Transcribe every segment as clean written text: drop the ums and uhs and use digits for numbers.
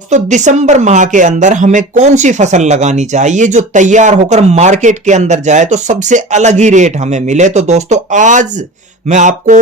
दोस्तों दिसंबर माह के अंदर हमें कौन सी फसल लगानी चाहिए जो तैयार होकर मार्केट के अंदर जाए तो सबसे अलग ही रेट हमें मिले। तो दोस्तों आज मैं आपको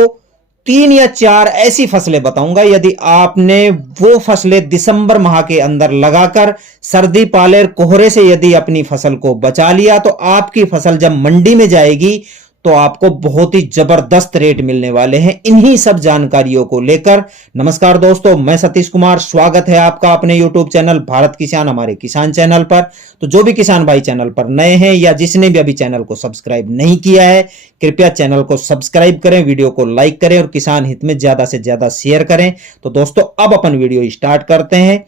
3 या 4 ऐसी फसलें बताऊंगा, यदि आपने वो फसलें दिसंबर माह के अंदर लगाकर सर्दी पाले कोहरे से यदि अपनी फसल को बचा लिया तो आपकी फसल जब मंडी में जाएगी तो आपको बहुत ही जबरदस्त रेट मिलने वाले हैं। इन्हीं सब जानकारियों को लेकर नमस्कार दोस्तों, मैं सतीश कुमार, स्वागत है आपका अपने YouTube चैनल भारत किसान, हमारे किसान चैनल पर। तो जो भी किसान भाई चैनल पर नए हैं या जिसने भी अभी चैनल को सब्सक्राइब नहीं किया है, कृपया चैनल को सब्सक्राइब करें, वीडियो को लाइक करें और किसान हित में ज्यादा से ज्यादा शेयर करें। तो दोस्तों अब अपन वीडियो स्टार्ट करते हैं।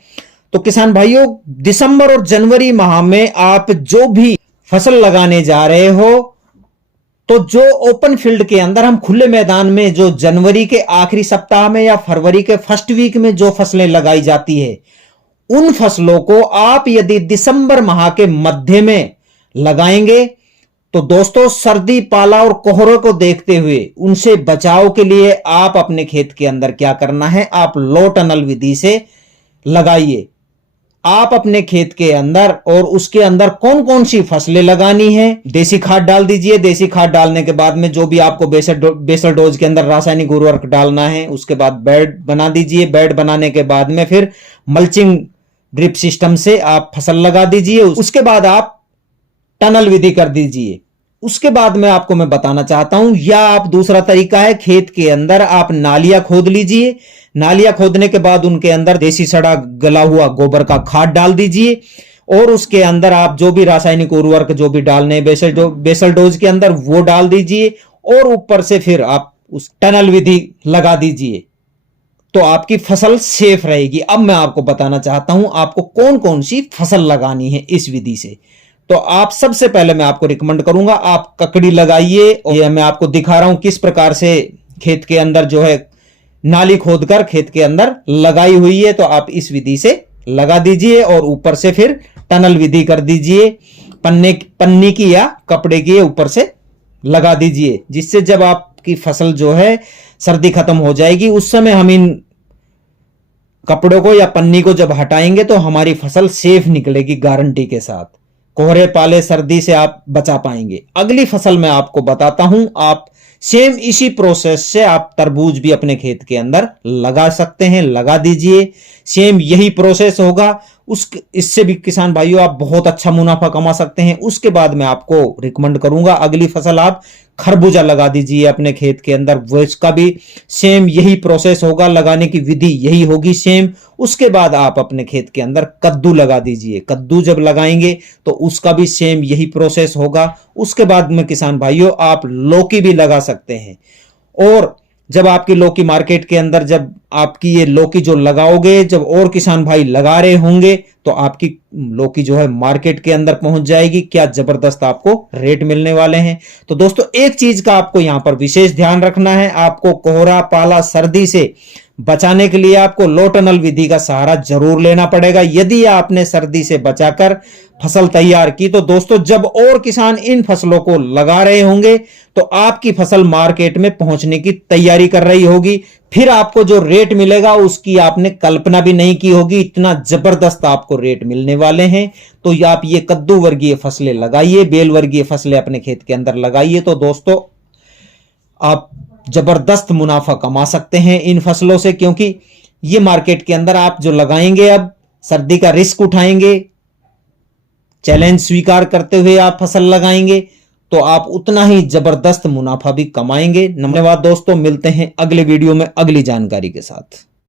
तो किसान भाइयों, दिसंबर और जनवरी माह में आप जो भी फसल लगाने जा रहे हो तो जो ओपन फील्ड के अंदर हम खुले मैदान में जो जनवरी के आखिरी सप्ताह में या फरवरी के फर्स्ट वीक में जो फसलें लगाई जाती है, उन फसलों को आप यदि दिसंबर माह के मध्य में लगाएंगे तो दोस्तों सर्दी पाला और कोहरे को देखते हुए उनसे बचाव के लिए आप अपने खेत के अंदर क्या करना है, आप लो टनल विधि से लगाइए। आप अपने खेत के अंदर और उसके अंदर कौन कौन सी फसलें लगानी है, देसी खाद डाल दीजिए। देसी खाद डालने के बाद में जो भी आपको बेसल डोज के अंदर रासायनिक उर्वरक डालना है, उसके बाद बेड बना दीजिए। बेड बनाने के बाद में फिर मल्चिंग ड्रिप सिस्टम से आप फसल लगा दीजिए। उसके बाद आप टनल विधि कर दीजिए। उसके बाद में आपको मैं बताना चाहता हूं, या आप दूसरा तरीका है, खेत के अंदर आप नालियां खोद लीजिए। नालियां खोदने के बाद उनके अंदर देसी सड़ा गला हुआ गोबर का खाद डाल दीजिए और उसके अंदर आप जो भी रासायनिक उर्वरक जो भी डालने बेसल डोज के अंदर वो डाल दीजिए और ऊपर से फिर आप उस टनल विधि लगा दीजिए, तो आपकी फसल सेफ रहेगी। अब मैं आपको बताना चाहता हूं आपको कौन कौन सी फसल लगानी है इस विधि से। तो आप सबसे पहले मैं आपको रिकमेंड करूंगा आप ककड़ी लगाइए, और यह मैं आपको दिखा रहा हूं किस प्रकार से खेत के अंदर जो है नाली खोदकर खेत के अंदर लगाई हुई है। तो आप इस विधि से लगा दीजिए और ऊपर से फिर टनल विधि कर दीजिए, पन्नी की या कपड़े की ऊपर से लगा दीजिए, जिससे जब आपकी फसल जो है सर्दी खत्म हो जाएगी उस समय हम इन कपड़ों को या पन्नी को जब हटाएंगे तो हमारी फसल सेफ निकलेगी गारंटी के साथ। कोहरे पाले सर्दी से आप बचा पाएंगे। अगली फसल मैं आपको बताता हूं, आप सेम इसी प्रोसेस से आप तरबूज भी अपने खेत के अंदर लगा सकते हैं, लगा दीजिए। सेम यही प्रोसेस होगा, इससे भी किसान भाइयों आप बहुत अच्छा मुनाफा कमा सकते हैं। उसके बाद मैं आपको रिकमेंड करूंगा अगली फसल आप खरबूजा लगा दीजिए अपने खेत के अंदर, वो इसका भी सेम यही प्रोसेस होगा, लगाने की विधि यही होगी सेम। उसके बाद आप अपने खेत के अंदर कद्दू लगा दीजिए। कद्दू जब लगाएंगे तो उसका भी सेम यही प्रोसेस होगा। उसके बाद में किसान भाइयों आप लौकी भी लगा सकते हैं, और जब आपकी लौकी मार्केट के अंदर जब आपकी ये लौकी जो लगाओगे, जब और किसान भाई लगा रहे होंगे तो आपकी लौकी जो है मार्केट के अंदर पहुंच जाएगी। क्या जबरदस्त आपको रेट मिलने वाले हैं। तो दोस्तों एक चीज का आपको यहां पर विशेष ध्यान रखना है, आपको कोहरा पाला सर्दी से बचाने के लिए आपको लो टनल विधि का सहारा जरूर लेना पड़ेगा। यदि आपने सर्दी से बचाकर फसल तैयार की तो दोस्तों जब और किसान इन फसलों को लगा रहे होंगे तो आपकी फसल मार्केट में पहुंचने की तैयारी कर रही होगी। फिर आपको जो रेट मिलेगा उसकी आपने कल्पना भी नहीं की होगी, इतना जबरदस्त आपको रेट मिलने वाले हैं। तो आप ये कद्दू वर्गीय फसलें लगाइए, बेल वर्गीय फसलें अपने खेत के अंदर लगाइए, तो दोस्तों आप जबरदस्त मुनाफा कमा सकते हैं इन फसलों से। क्योंकि ये मार्केट के अंदर आप जो लगाएंगे, अब सर्दी का रिस्क उठाएंगे, चैलेंज स्वीकार करते हुए आप फसल लगाएंगे तो आप उतना ही जबरदस्त मुनाफा भी कमाएंगे। धन्यवाद दोस्तों, मिलते हैं अगले वीडियो में अगली जानकारी के साथ।